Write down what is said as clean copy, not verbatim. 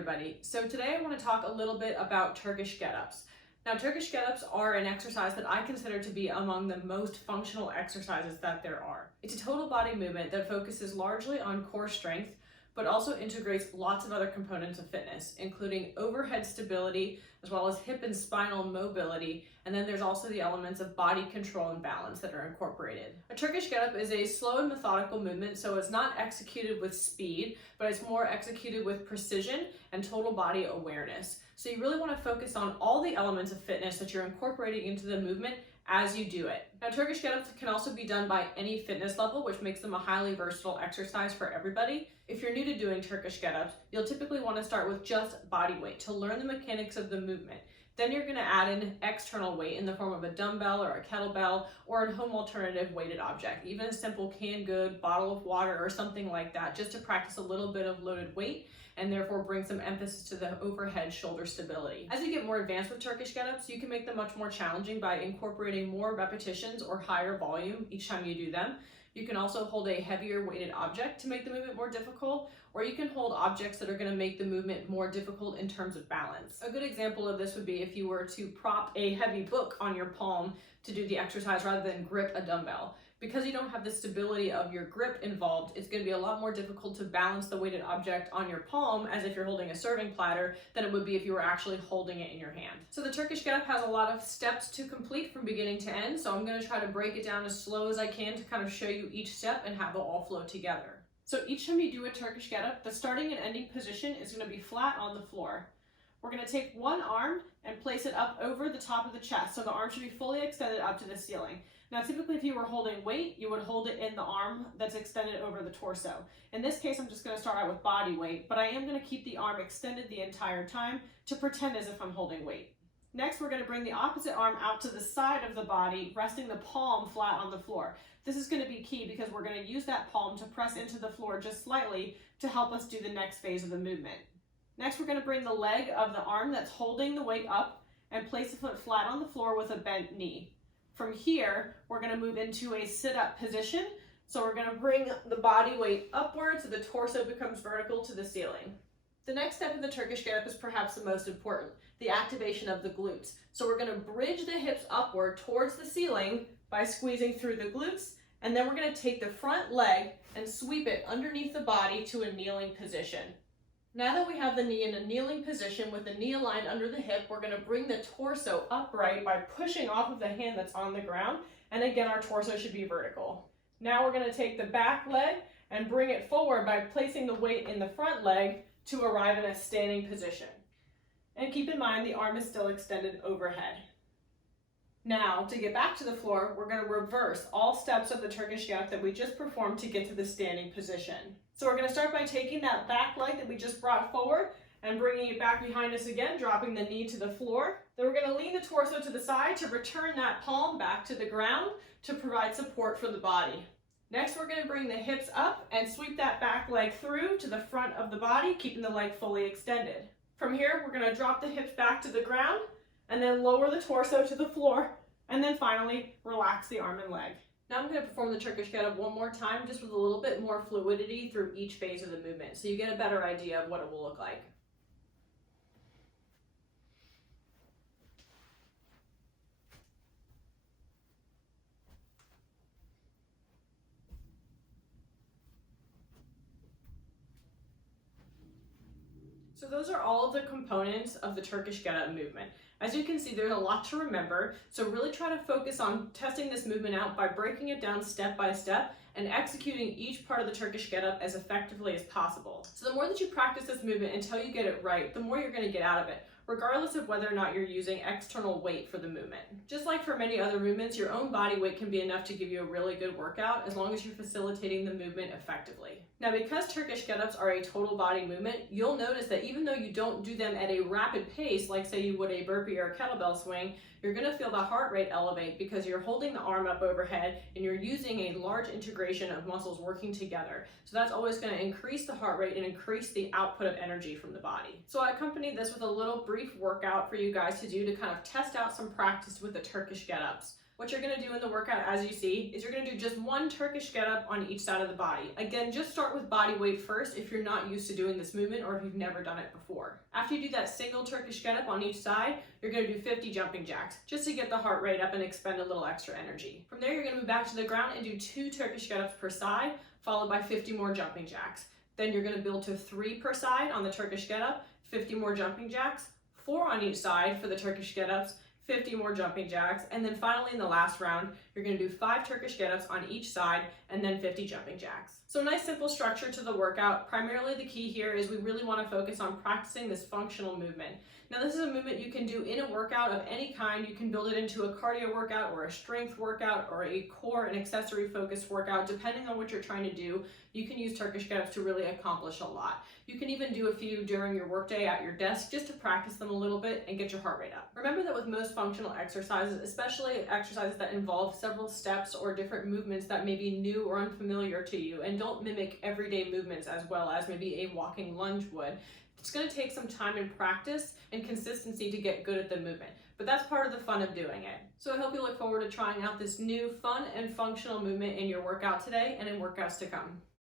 everybody. So today I want to talk a little bit about Turkish Getups. Now, Turkish Getups are an exercise that I consider to be among the most functional exercises that there are. It's a total body movement that focuses largely on core strength, but also integrates lots of other components of fitness, including overhead stability, as well as hip and spinal mobility, and then there's also the elements of body control and balance that are incorporated. A Turkish Getup is a slow and methodical movement, so it's not executed with speed, but it's more executed with precision and total body awareness. So you really want to focus on all the elements of fitness that you're incorporating into the movement as you do it. Now, Turkish Getups can also be done by any fitness level, which makes them a highly versatile exercise for everybody. If you're new to doing Turkish Getups, you'll typically want to start with just body weight to learn the mechanics of the movement. Then you're going to add in external weight in the form of a dumbbell or a kettlebell or a home alternative weighted object, even a simple canned good, bottle of water or something like that, just to practice a little bit of loaded weight and therefore bring some emphasis to the overhead shoulder stability. As you get more advanced with Turkish Getups, you can make them much more challenging by incorporating more repetitions or higher volume each time you do them. You can also hold a heavier weighted object to make the movement more difficult, or you can hold objects that are going to make the movement more difficult in terms of balance. A good example of this would be if you were to prop a heavy book on your palm to do the exercise rather than grip a dumbbell. Because you don't have the stability of your grip involved, it's going to be a lot more difficult to balance the weighted object on your palm as if you're holding a serving platter than it would be if you were actually holding it in your hand. So the Turkish Getup has a lot of steps to complete from beginning to end, so I'm going to try to break it down as slow as I can to kind of show you each step and have it all flow together. So each time you do a Turkish Getup, the starting and ending position is going to be flat on the floor. We're going to take one arm and place it up over the top of the chest, so the arm should be fully extended up to the ceiling. Now, typically if you were holding weight, you would hold it in the arm that's extended over the torso. In this case, I'm just going to start out with body weight, but I am going to keep the arm extended the entire time to pretend as if I'm holding weight. Next, we're going to bring the opposite arm out to the side of the body, resting the palm flat on the floor. This is going to be key because we're going to use that palm to press into the floor just slightly to help us do the next phase of the movement. Next, we're going to bring the leg of the arm that's holding the weight up and place the foot flat on the floor with a bent knee. From here, we're going to move into a sit-up position. So we're going to bring the body weight upward so the torso becomes vertical to the ceiling. The next step in the Turkish Getup is perhaps the most important, the activation of the glutes. So we're going to bridge the hips upward towards the ceiling by squeezing through the glutes, and then we're going to take the front leg and sweep it underneath the body to a kneeling position. Now that we have the knee in a kneeling position with the knee aligned under the hip, we're going to bring the torso upright by pushing off of the hand that's on the ground, and again our torso should be vertical. Now we're going to take the back leg and bring it forward by placing the weight in the front leg to arrive in a standing position. And keep in mind the arm is still extended overhead. Now, to get back to the floor, we're going to reverse all steps of the Turkish Getup that we just performed to get to the standing position. So we're going to start by taking that back leg that we just brought forward and bringing it back behind us again, dropping the knee to the floor. Then we're going to lean the torso to the side to return that palm back to the ground to provide support for the body. Next, we're going to bring the hips up and sweep that back leg through to the front of the body, keeping the leg fully extended. From here, we're going to drop the hips back to the ground and then lower the torso to the floor, and then finally relax the arm and leg. Now I'm going to perform the Turkish Getup one more time, just with a little bit more fluidity through each phase of the movement, so you get a better idea of what it will look like. So those are all of the components of the Turkish Getup movement. As you can see, there's a lot to remember, so really try to focus on testing this movement out by breaking it down step by step and executing each part of the Turkish Getup as effectively as possible. So the more that you practice this movement until you get it right, the more you're going to get out of it, regardless of whether or not you're using external weight for the movement. Just like for many other movements, your own body weight can be enough to give you a really good workout as long as you're facilitating the movement effectively. Now, because Turkish Getups are a total body movement, you'll notice that even though you don't do them at a rapid pace, like say you would a burpee or a kettlebell swing, you're going to feel the heart rate elevate because you're holding the arm up overhead and you're using a large integration of muscles working together. So that's always going to increase the heart rate and increase the output of energy from the body. So I accompanied this with a little brief workout for you guys to do to kind of test out some practice with the Turkish Getups. What you're gonna do in the workout, as you see, is you're gonna do just one Turkish getup on each side of the body. Again, just start with body weight first if you're not used to doing this movement or if you've never done it before. After you do that single Turkish getup on each side, you're gonna do 50 jumping jacks, just to get the heart rate up and expend a little extra energy. From there, you're gonna move back to the ground and do 2 Turkish getups per side, followed by 50 more jumping jacks. Then you're gonna build to 3 per side on the Turkish getup, 50 more jumping jacks, 4 on each side for the Turkish getups, 50 more jumping jacks, and then finally in the last round, you're gonna do 5 Turkish getups on each side and then 50 jumping jacks. So nice simple structure to the workout. Primarily the key here is we really wanna focus on practicing this functional movement. Now this is a movement you can do in a workout of any kind. You can build it into a cardio workout or a strength workout or a core and accessory focused workout, depending on what you're trying to do. You can use Turkish getups to really accomplish a lot. You can even do a few during your workday at your desk just to practice them a little bit and get your heart rate up. Remember that with most functional exercises, especially exercises that involve several steps or different movements that may be new or unfamiliar to you and don't mimic everyday movements as well as maybe a walking lunge would, it's going to take some time and practice and consistency to get good at the movement, but that's part of the fun of doing it. So I hope you look forward to trying out this new fun and functional movement in your workout today and in workouts to come.